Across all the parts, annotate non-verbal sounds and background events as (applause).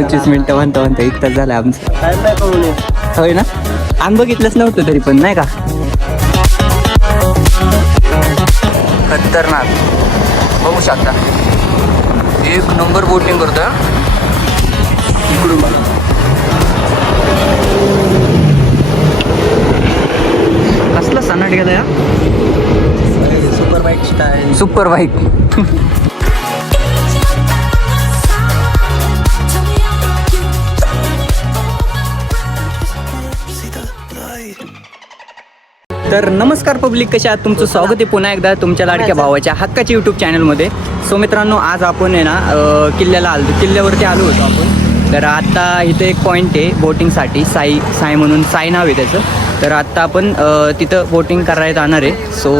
पंचवीस मिनिटं म्हणता म्हणता एक तास झाला आमचं. होय ना? आम्ही बघितलंच नव्हतं तरी पण नाही का? खतरनाक. बघू शकता. एक नंबर बोटिंग करतोय हा. इकडून कसला सनाट गेला या super bike style super bike तर नमस्कार पब्लिक कशा आहात? तुमचं स्वागत आहे पुन्हा एकदा तुमच्या लाडक्या भावाच्या हक्काच्या यूट्यूब चॅनलमध्ये सो मित्रांनो आज आपण आहे ना किल्ल्याला आलो किल्ल्यावरती आलो होतो आपण. तर आता इथं एक पॉईंट आहे बोटिंगसाठी साई साई म्हणून साई नाव आहे त्याचं. तर आत्ता आपण तिथं बोटिंग करायला जाणार आहे. सो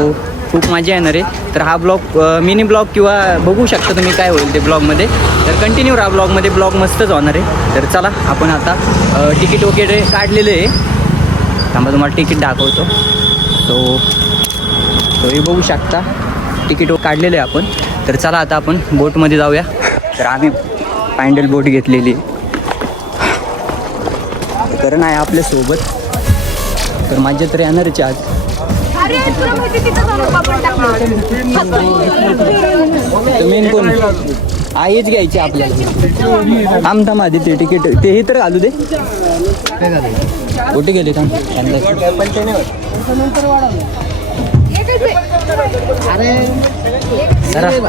खूप मजा येणार आहे. तर हा ब्लॉग मिनी ब्लॉग किंवा बघू शकता तुम्ही काय होईल ते ब्लॉगमध्ये. तर कंटिन्यू राहा ब्लॉगमध्ये. ब्लॉग मस्तच होणार आहे. तर चला आपण आता तिकीट वगैरे काढलेलं आहे. थांबा तुम्हाला तिकीट दाखवतो. हे बघू शकता. तिकीट काढलेलं आहे आपण. तर चला आता आपण बोटमध्ये जाऊया. तर आम्ही पॅन्डल बोट घेतलेली. आहे. करण आहे आपल्यासोबत तर मजा तर येणारच आहे आज. अरे तुला माहिती तिथं जाऊन आपण टाकलं तर मेन कोण? आईच घ्यायची आपल्याला. थांब थांब आधी ते तिकीट ते हे तर घालू दे. कुठे गेले थांब अरे अरे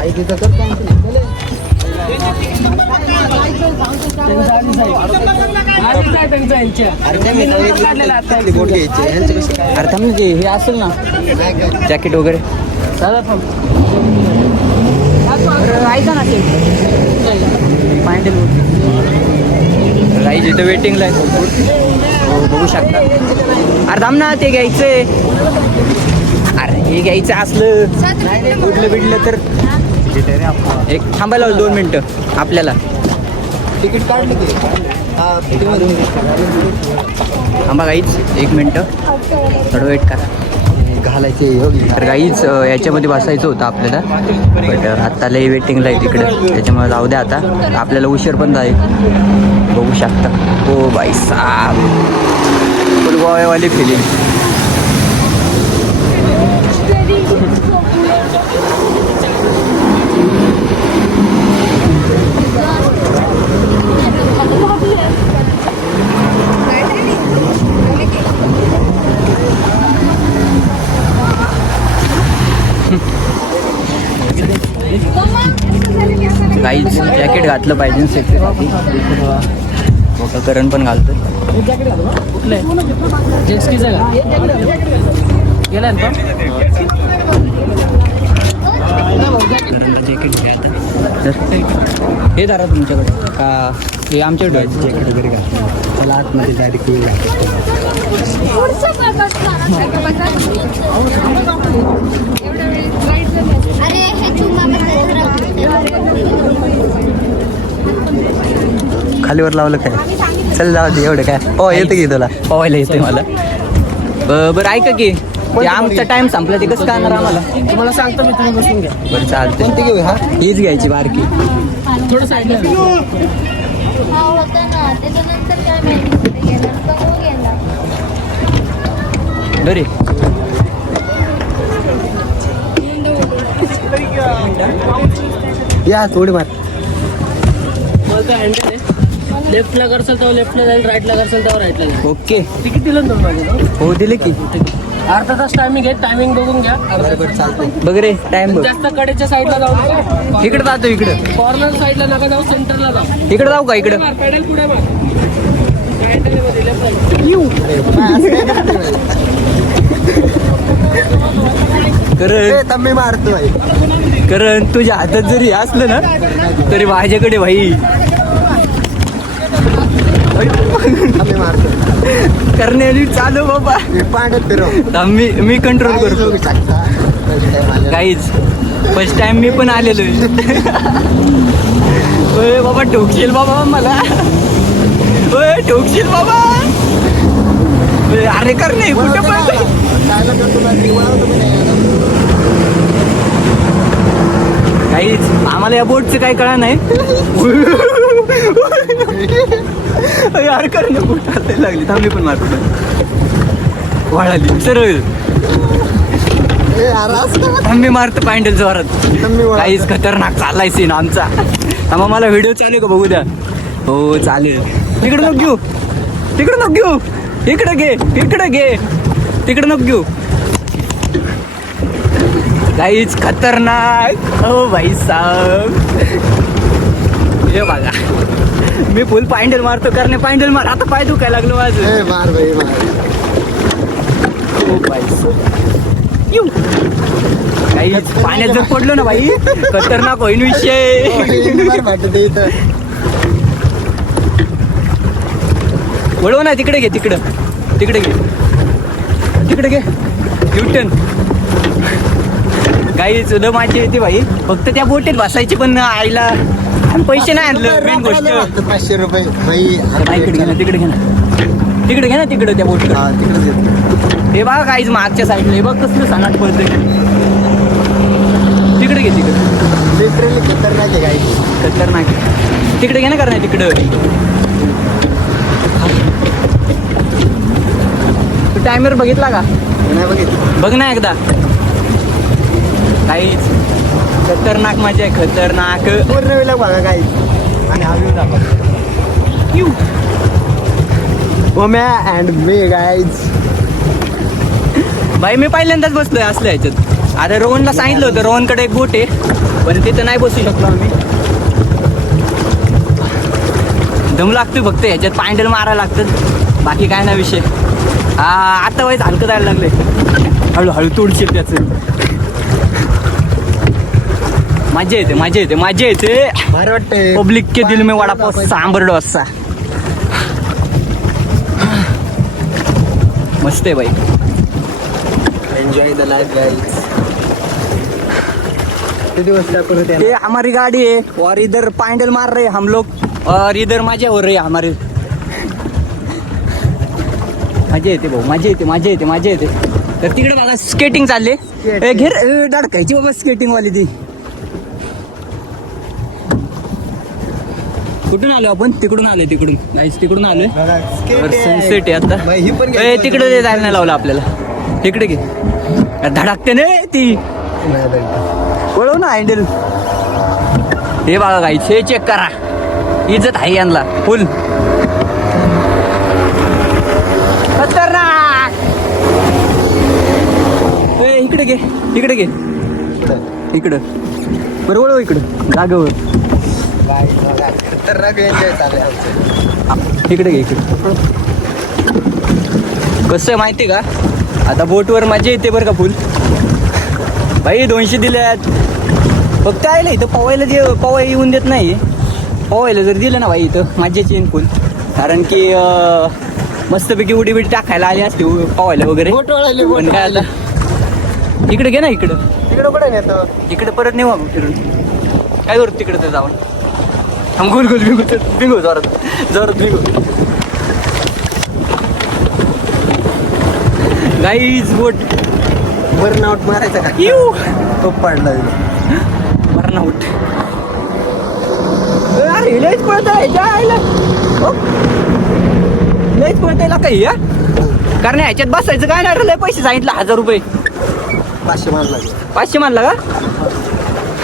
ते हे असेल ना जॅकेट वगैरे. ऐका ना ते राईज इथं वेटिंगला आहे. बघू शकता. अरे थांब ना ते घ्यायचंय. हे घ्यायचं असलं. उडलं बिडलं तर एक थांबायला दोन मिनटं आपल्याला. तिकीट काढलं की. हा थांबा गाईच एक मिनटं. थोडं वेट करा. घालायचे तर गाईच याच्यामध्ये बसायचं होतं आपल्याला. बट आत्ता लई वेटिंगला आहे तिकडे. त्याच्यामुळे जाऊ द्या आता. आपल्याला उशीर पण जाईल बघू शकता. हो बाई साब फुल गोव्यावाली फिलिंग गाईच जॅकेट घातलं पाहिजे सेफ्टीसाठी मोठं करण पण घालतो जॅकेट आता. तर हे धरा तुमच्याकडे. का? हे आमच्याकडे आहे जॅकेट वगैरे घातलं. त्याला आतमध्ये डायरेक्ट वेळ अरे हे चुम्मा खालीवर लावलं काय? चल जाऊ दे एवढं काय? हो येतं की तुला. पोहायला येते मला. ब- बरं ऐका की ते आमचा टाइम संपला. ते कसं करणार आम्हाला? तुम्हाला सांगतो मी तुम्ही बसून घ्या. बरं चालते कोणती घेऊ हा? हीच घ्यायची बारकी. थोडं साईडला हा होता ना त्याच्यानंतर काय माहिती कुठे गेला तो गेला बरे या थोडी मार. हँडल आहे लेफ्टला करसाल तेव्हा लेफ्टला जाईल राईटला करसाल तेव्हा राईटला जाईल. ओके. तिकीट दिलं ना तुम्ही माझं हो दिले की. अर्धा तास टायमिंग आहे टायमिंग बघून घ्या. बघ रे टाइम बघ. जास्त कडेच्या साईडला जाऊ नका. इकडे जातो इकडं. कॉर्नर साईडला नका जाऊ सेंटरला जाऊ. इकडे जाऊ का इकडं? पेडल पुढे मार. करण. तम्मी मारतोय. करण तुझ्या हातात जरी असलं ना तरी माझ्याकडे भाई. तम्मी मारतोय. करण्याची चालू बाबा. मी पाण्यात मी मी कंट्रोल करतो. काहीच. फर्स्ट टाइम मी पण आलेलो आहे. (laughs) बाबा ठोकशील बाबा मला. ओय ठोकशील बाबा. अरे कर नाही कुठं पण. काहीच. आम्हाला या बोटचं काही कळा नाही. (laughs) यार कर ना बोट लागली. थांबली पण मारतो. वाढाली. सरळ. असं थांबी मारतो पॅन्डल जोरात. काहीच खतरनाक चाललाय सीन आमचा. थांबा मला व्हिडिओ चालू का बघू द्या. हो चालेल. तिकडे नको घेऊ. तिकडे नको घेऊ. इकडे घे इकडे घे. तिकडे नको घेऊ. काहीच खतरनाक. हो भाई साहेब. हे बघा. मी फुल पायंडल मारतो करणे पायंडल मार आता पाय दुखायला लागलो माझं ए, मार भाई हो. काहीच पाण्यात जर पडलो ना भाई खतरनाक होईन विषय. इथं वळव ना तिकडे घे तिकडं. तिकडे घे. तिकडे घे. युटन काही सुद्धा माझी येते भाई फक्त त्या बोटीत बसायची पण आईला पैसे नाही आणलं. मेन गोष्ट. पाचशे रुपये इकडे घे ना तिकडे घे ना. तिकडे घे ना तिकडे त्या बोटीकडे. हा हे बघा काहीच मागच्या साईडला हे बघ कसलं सनाट पडतंय तिकडे घे तिकडे. लिटरली खतरनाक आहे गाई खतरनाक आहे. तिकडे घे ना करणार तिकडं. तू टायमर बघितला का? नाही बघितलं. बघ ना एकदा. काहीच खतरनाक मजा आहे खतरनाक. पूर्ण वेळेला बघा गाई आणि हा व्ह्यू दाखव यू ओम्या अँड मी गाईज भाई मी पहिल्यांदाच बसलोय असल्या ह्याच्यात. आता रोहनला सांगितलं होतं रोहनकडे एक बोट आहे. पण तिथं नाही बसू शकलो आम्ही. दम लागतोय फक्त ह्याच्यात पायंडल मारायला लागतं. बाकी काय ना विषय. आता वाईज हलकं जायला लागले हळूहळू तोडशील त्याचं. मजा येते मजा येते मजा येते. भारी वाटते पब्लिक के दिल में वड़ा पाव सांबर डोसा. मस्त आहे भाई एन्जॉय द लाईफ किती ये हमारी गाड़ी है और इधर पैंडल मार रहे हम लोग. और इधर मजा हो रही है हमारे. मजा येते भाऊ मजा येते मजा येते मजा येते. तर तिकडे बघा स्केटिंग चालले. घेर ए, धडकायची बाबा स्केटिंग वाली ती. कुठून आलो आपण? तिकडून आलोय तिकडून. नाहीच तिकडून आलोय. सनसेट आहे. आता. तिकडे जायला नाही लावलं आपल्याला. तिकडे घे. धडकते ना ती. वळव ना हँडल हे बघा गाईच हे चेक करा. इज्जत आहे यांना. फुल इकडे घे. इकडे घे. इकडं. बरं वळव इकडं. जागेवर. खतरनाक एन्जॉय चालू आहे आमचं. इकडे घे इकडे. कसं आहे माहिती का? आता बोटवर मजा येते बरं का फुल. भाई दोनशे दिल्यात. फक्त ना इथं पवायला जे पवाय येऊन देत नाही. पवायला जर दिलं ना भाई इथं मज्जाची येईन फुल. कारण की अं, मस्तपैकी उडी बिडी टाकायला आली असते उ- पवायला वगैरे. बोट वळायली, बोट पण काय आता? इकडे घे ना इकडं. तिकडं कुठे नेतो? इकडे परत नाही वागू फिरून. काय करू तिकडे तर जाऊन? गोल गोल बिंगू बिंगू जोरात जोरात बिंगू. गाईज बोट बर्न आउट मारायचं का? येऊ खूप पडला मरण आउट अरे लयच पळत आहे जायला हो. लयच पळत आहे काही या कारण ह्याच्यात बसायचं काय नाही लय पैसे सांगितलं हजार रुपये. पाचशे मारला. पाचशे मानला का?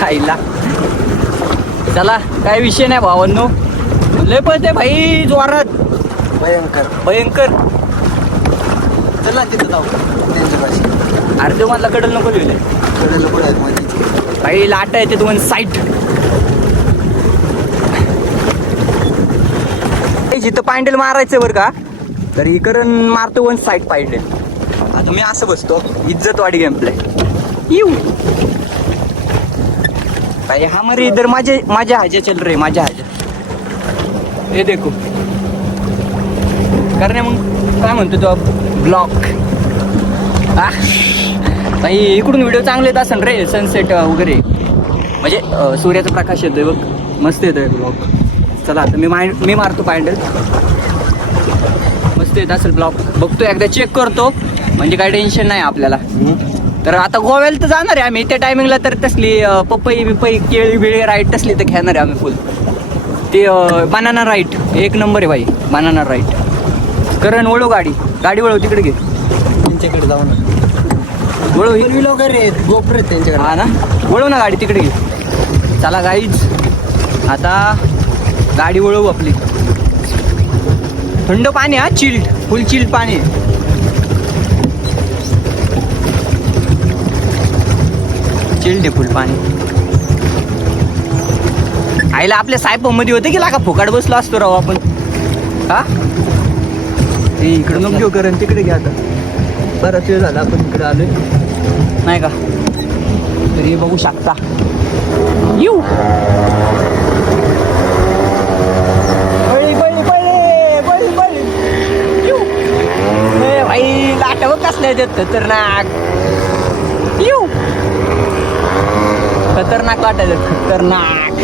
खाईला चला काय विषय नाही भावांनो. लय पळते भाई जोरात. भयंकर. भयंकर. चला तिथं जाऊ. त्यांच्या पाशी. अर्धे मधला कडल नको लिहिले आहेत मध्ये काही लाटा येते तुम्हाला साईट जिथं पायंडल मारायचं बरं का तर इकडून मारतो वन साईड पायंडल आता मी असं बसतो. इज्जतवाडी गेम प्ले यू भाई हमारे इधर माझे माझ्या हाजे चल रहे माझ्या हाजे हे देखो. करणे मग काय म्हणतो तो ब्लॉक भाई इकडून व्हिडिओ चांगले येत असेल रे सनसेट वगैरे. म्हणजे सूर्याचा प्रकाश येतोय बघ. मस्त येतोय ब्लॉक चला आता मी माय मी मारतो पायंडल मस्त येत असेल ब्लॉक बघतो एकदा चेक करतो. म्हणजे काय टेन्शन नाही आपल्याला. तर आता गोव्याला तर जाणार आहे आम्ही. त्या टायमिंगला तर तसली पपई बिपई केळी बिळी राईट तसली तर घेणार आहे आम्ही फुल ते बनाना राईट एक नंबर आहे बाई बनाना राईट करण वळव गाडी. गाडी वळव तिकडे घे. त्यांच्याकडे जाऊ ना. वळव ही. फोर वगैरे आहेत गोप्र आहेत त्यांच्याकडे. हा ना? वळव ना गाडी तिकडे घे. चला गाईज आता गाडी वळवू आपली. थंड पाणी हा चिल्ड फुल चिल्ड पाणी. चिल्ड फुल पाणी. आईला आपल्या सायपामध्ये होते की लागा फुकाट बसलो असतो राव आपण? हा? ए इकडं नको घेऊ करण तिकडे घ्या आता. बराच वेळ झाला आपण इकडे आलोय. नाही का? तरी बघू शकता. येऊ बळी, बळी, बळी, बळी, बळी. येऊ. ए, भाई लाटा बघ कसल्या आहेत खतरनाक. येऊ खतरनाक आहेत खतरनाक.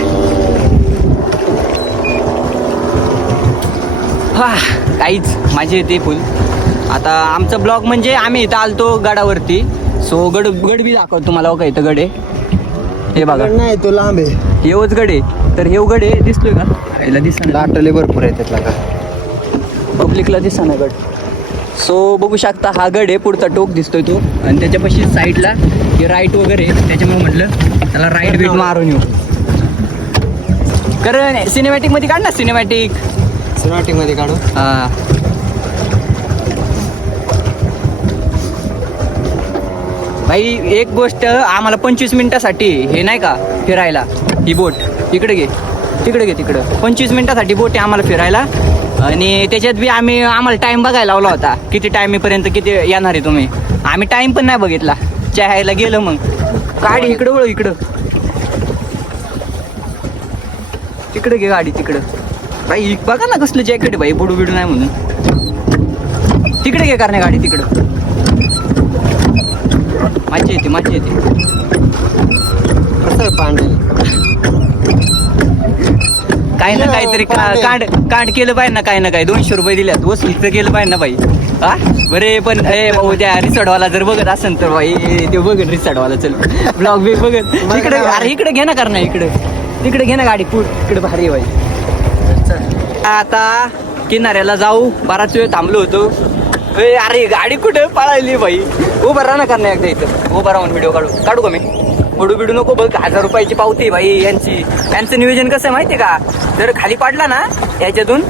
हा काहीच माझी येते फुल आता आमचं ब्लॉग म्हणजे आम्ही इथं आलतो गडावरती. सो गड गड बी दाखवतो तुम्हाला हो का इथं गड आहे. हे बघा. नाही तो लांब आहे. हेवच गड आहे. तर हेव गड आहे दिसतोय का? याला लाटले भरपूर आहेत त्यातला का पब्लिकला दिसा ना गड. सो बघू शकता हा गड आहे पुढचा टोक दिसतोय तो. आणि त्याच्यापाशी साईडला हे राईट वगैरे. त्याच्यामुळे म्हटलं त्याला राईट बीट मारून येऊ. कारण सिनेमॅटिकमध्ये काढ ना सिनेमॅटिक सिनेमॅटिकमध्ये काढू. हा. भाई एक गोष्ट आम्हाला पंचवीस मिनिटासाठी हे नाही का फिरायला ही बोट. इकडे घे तिकडे घे तिकडं. पंचवीस मिनिटासाठी बोट आहे आम्हाला फिरायला. आणि त्याच्यात बी आम्ही आम्हाला टाइम बघायला लावला होता. किती टायमीपर्यंत किती येणार आहे तुम्ही? आम्ही टाइम पण नाही बघितला. चहायला गेलं मग. गाडी इकडं वळ इकडं. तिकडे घे गाडी तिकडं. भाई बघा ना कसलं जॅकेट आहे भाई बुडू बिडू नाही म्हणून. तिकडे घे करणे गाडी तिकडं. माझी येते माझी येते. कसं काही ना काहीतरी का- कांड कांड केलं पाहिजे ना काही ना काही दोनशे रुपये दिल्यात वसुलीचं केलं पाहिजे ना बाई. हा? बरे पण ए भाऊ त्या रिसॉर्टवाला जर बघत असेल तर बाई ते बघत रिसॉर्टवाला. चल. ब्लॉग बी बघत इकडे अरे इकडे घे ना करणं इकडे. तिकडे घे ना गाडी. पुढ इकडे भारी आहे बाई. आता किनाऱ्याला जाऊ. बराच वेळ थांबलो होतो. ए, अरे गाडी कुठे पळायली बाई? उभं राहा ना करणं एकदा इथं. उभं राहून व्हिडिओ काढू. काढू का मी? फोडू बिडू नको बघ हजार रुपयाची पावती बाई यांची. यांचं नियोजन कसं आहे माहितीये का? जर खाली पाडला ना याच्यातून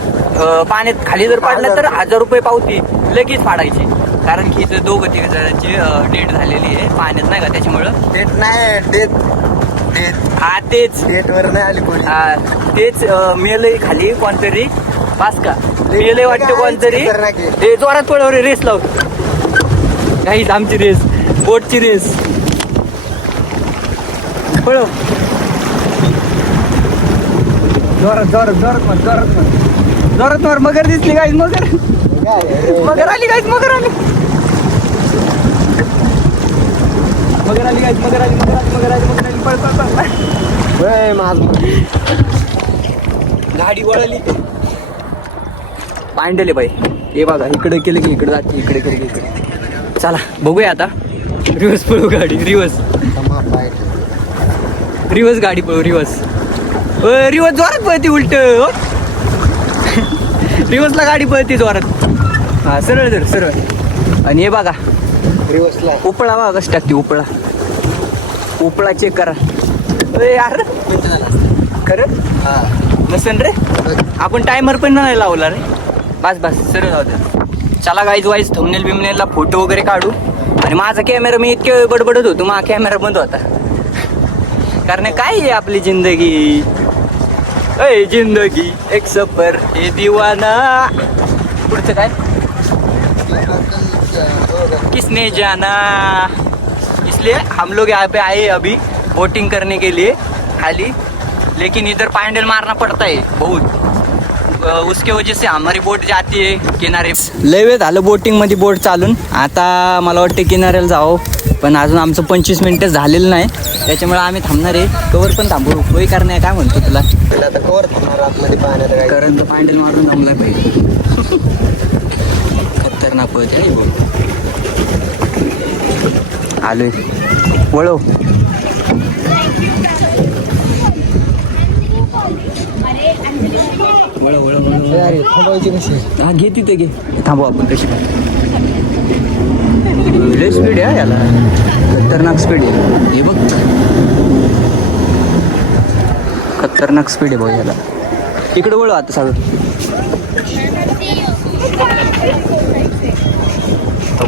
पाण्यात खाली जर पाडला तर हजार रुपये पावती लगेच फाडायची कारण की इथं दोघं तिघ जणांची डेट झालेली आहे. पाण्यात नाही का त्याच्यामुळं? डेट नाही डेट. डेट. हा तेच. डेट वर नाही आली कोणी. हा, तेच मेलय खाली कोणतरी पास का? मेलय वाटतं कोणतरी जोरात पळव रे रेस लाव. काहीच आमची रेस. बोटची रेस. पळव. जोरात जोरात जोरात मार जोरात मार जोरात मार मगर दिसली गाईज मगर. मगर आली गाईज मगर आली. मगर आली गाईज मगर आली मगर आली मगर आली मगर आली. पळ पळ पळ माझ गाडी वळली. पांडले बाई. हे बघा इकडे केलं की इकडे जाते इकडे केलं की इकडे. चला बघूया आता. रिवर्स पळू गाडी रिवर्स. रिवर्स गाडी पळू रिवर्स. रिवर्स जोरात पळते उलट रिवर्सला गाडी पळते जोरात. हा सरळ जर सरळ. आणि हे बघा. रिवर्सला. उपळा बघा कसं टाकते उपळा. उपळा चेक करा. यार. खरं? हा. नसेल रे. आपण टायमर पण नाही लावला रे. बस बस सरळ दे. चला गाईज वाईज थंबनेल बिमनेलला फोटो वगैरे काढू. आणि माझा कॅमेरा मी इतके बडबडत होतो माझा कॅमेरा बंद होता. कारण काय आहे आपली जिंदगी? अय जिंदगी एक सफर हे दिवाना. पुढचं काय? किसने जाना? इसलिए हम लोग यहाँ पे आए अभी बोटिंग करने के लिए खाली. लेकिन इधर पैंडल मारना पड़ता है बहुत. उसके वजह से हमारी बोट जाती है किनारे. लय वेळ झालं बोटिंगमध्ये बोट चालून. आता मला वाटतं किनाऱ्याला जावं. पण अजून आमचं पंचवीस मिनिटं झालेलं नाही. त्याच्यामुळे आम्ही थांबणार आहे. कवर पण थांबू. होय करण्या काय म्हणतो तुला? आता कवर थांबणार आतमध्ये पाहण्यात कारण तो पॅन्डल मारून थांबलाय पाहिजे खतरनाक पळते रे बोट आलोय. वळव. कशी? हा घे तिथे घे. थांबू आपण कशी लय स्पीड आहे याला. खतरनाक स्पीड आहे. हे बघ. खतरनाक स्पीड आहे भाऊ याला. इकडे वळू आता सगळं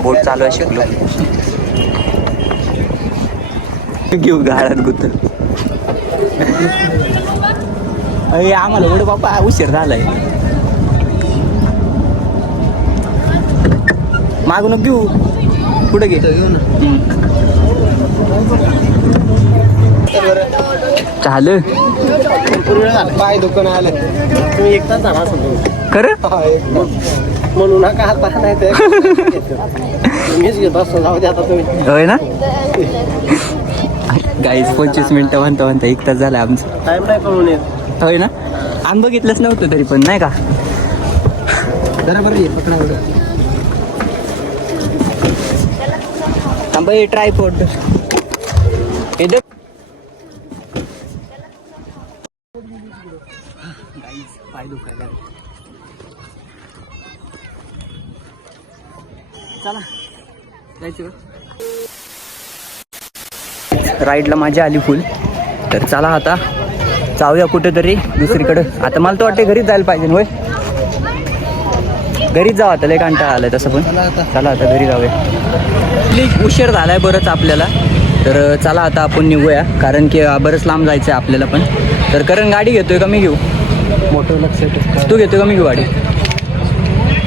बोट चालू आहे शिकलो. घेऊ गाळात गुत अरे आम्हाला एवढं बापा उशीर झालाय. मागून घेऊ पुढे घे. झालं. पाय दुकान आलं. तुम्ही एक तास झाला खरं? म्हणून नका हात पाहा नाही ते मीच घेत असतो जाऊ दे आता तुम्ही. होय ना? गाईज पंचवीस मिनिटं म्हणता म्हणता एक तास झाला आमचं. टाइम नाही कळून येत. होय ना? आम्ही बघितलंच नव्हतं तरी पण नाही का? बरोबर आहे पकडा बाई ट्राय फोड इथं पाय दुखायला चला जायचं राईडला मजा आली फुल तर चला आता जाऊया कुठेतरी दुसरीकडं. आता मला तर वाटते घरीच जायला पाहिजे होय? घरीच जाऊ आता लय कांटा आलाय तसं पण. चला आता घरी जाऊया. आपली उशीर झालाय बरंच आपल्याला. तर चला आता आपण निघूया. कारण की बरंच लांब जायचं आहे आपल्याला पण. तर कारण गाडी घेतोय का मी घेऊ? मोठं लक्ष ठेव. तू घेतोय का मी घेऊ गाडी?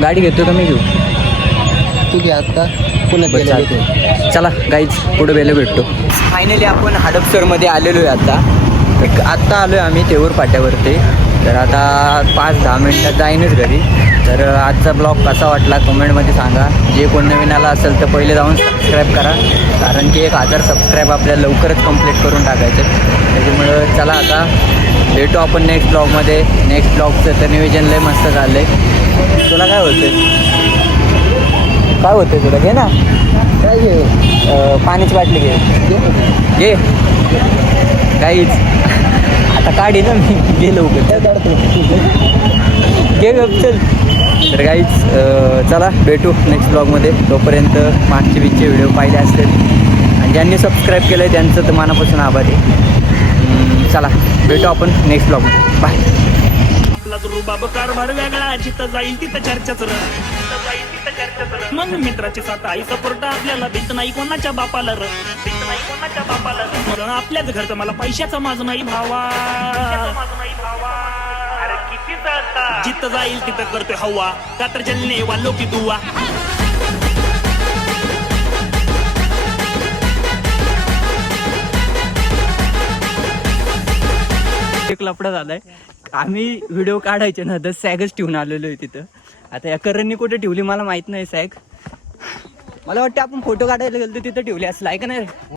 गाडी घेतोय का मी घेऊ? तू घे आता. पुन्हा बरं, गेलं चालतंय. चला गाईच पुढे वेळेला भेटतो फायनली आपण हडपसरमध्ये आलेलो आहे आता. एक आत्ता आलो आहे आम्ही तेऊर फाट्यावरती. तर आता पाच दहा मिनटात जाईनच घरी. तर आजचा ब्लॉग कसा वाटला कमेंटमध्ये सांगा. जे कोण नवीन आला असेल तर पहिले जाऊन सबस्क्राईब करा. कारण की एक हजार सबस्क्राईब आपल्याला लवकरच कंप्लीट करून टाकायचं. त्याच्यामुळं चला आता भेटू आपण नेक्स्ट ब्लॉगमध्ये नेक्स्ट ब्लॉगचं तर नियोजन लय मस्त झालं आहे तुला काय होतं काय होतं तुला? घे ना. काय घे? अं, पाण्याची बाटली घे. घे. काहीच आता काढी ना मी गेलो घे गप चल. तर काहीच चला भेटू नेक्स्ट ब्लॉगमध्ये तोपर्यंत मागचे बिगचे व्हिडिओ पाहिले असतील. आणि ज्यांनी सबस्क्राईब केलं आहे त्यांचं तर मनापासून आभार आहे. चला भेटू आपण नेक्स्ट ब्लॉगमध्ये बाय रुबाब कारभार वेगळा जिथं जाईल तिथं चर्चाच र जाईल मग मित्राची साथ आई सपोर्ट आपल्याला भीत नाही कोणाच्या बापाला र. भीत नाही कोणाच्या बापाला र. आपल्याच घरचं मला पैशाचा माझ नाही भावा नाही भावा. जिथं जाईल तिथं करतोय हवा. का तर जलने वालो की दुवा. एक लफडा झालाय. आम्ही व्हिडिओ काढायचे ना तर सॅगच ठेवून आलेलो आहे तिथं. आता या करणनी कुठे ठेवली मला माहीत नाही सॅग. मला वाटतं आपण फोटो काढायला गेलो तिथं ठेवली असलं आहे का नाही